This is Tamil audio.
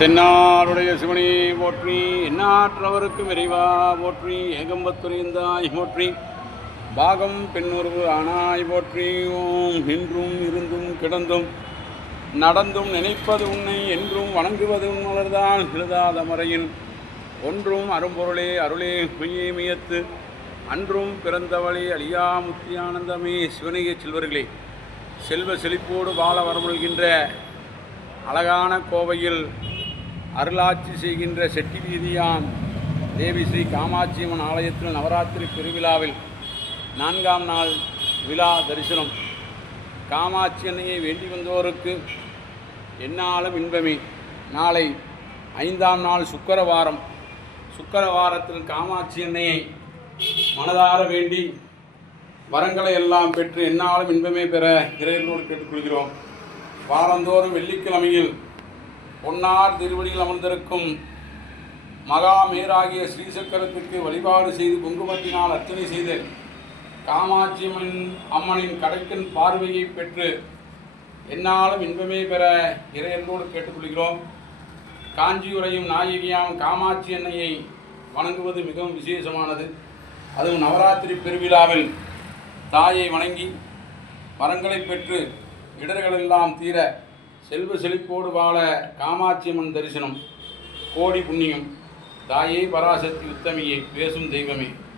தென்னாடுடைய சிவனே போற்றி, எந்நாற்றவருக்கும் இறைவா போற்றி, ஏகம்பத்துறைந்தாய் போற்றி, பாகம் பெண்ணுருவு ஆனாய் போற்றி. ஓம் நின்றும் இருந்தும் கிடந்தும் நடந்தும் நினைப்பது உன்னை என்றும் வணங்குவது உன்மலர்தான் எழுதாத மறையின் ஒன்றும் அரும்பொருளே அருளே மெய்யே மையத்து அன்றும் பிறந்தவளே அழியா முத்தியானந்தமே. சிவனைய செல்வர்களே, செல்வ செழிப்போடு வாழ வரமுழ்கின்ற அழகான கோவையில் அருளாட்சி செய்கின்ற செட்டி வீதியான் தேவி ஸ்ரீ காமாட்சியம்மன் ஆலயத்தில் நவராத்திரி பெருவிழாவில் 4ஆம் நாள் விழா தரிசனம். காமாட்சி அன்னையை வேண்டி வந்தோருக்கு எந்நாளும் இன்பமே. நாளை 5ஆம் நாள் சுக்கரவாரம். சுக்கரவாரத்தில் காமாட்சி அன்னையை மனதார வேண்டி வரங்களை எல்லாம் பெற்று எந்நாளும் இன்பமே பெற இறைவனோடு கேட்டுக்கொள்கிறோம். வாரந்தோறும் வெள்ளிக்கிழமையில் பொன்னார் திருவடியில் அமர்ந்திருக்கும் மகாமேராகிய ஸ்ரீசக்கரத்துக்கு வழிபாடு செய்து குங்குமத்தினால் அர்ச்சனை செய்து காமாட்சி அம்மனின் கடைக்கன் பார்வையை பெற்று எந்நாளும் இன்பமே பெற இறையன்போடு கேட்டுக்கொள்கிறோம். காஞ்சியுரையும் நாயகியாம் காமாட்சி அன்னையை வணங்குவது மிகவும் விசேஷமானது. அதுவும் நவராத்திரி பெருவிழாவில் தாயை வணங்கி வரங்களை பெற்று இடர்களெல்லாம் தீர செல்வ செழிப்போடு வாழ காமாட்சி அம்மன் தரிசனம் கோடி புண்ணியம். தாயே பராசக்தி உத்தமியே, பேசும் தெய்வமே.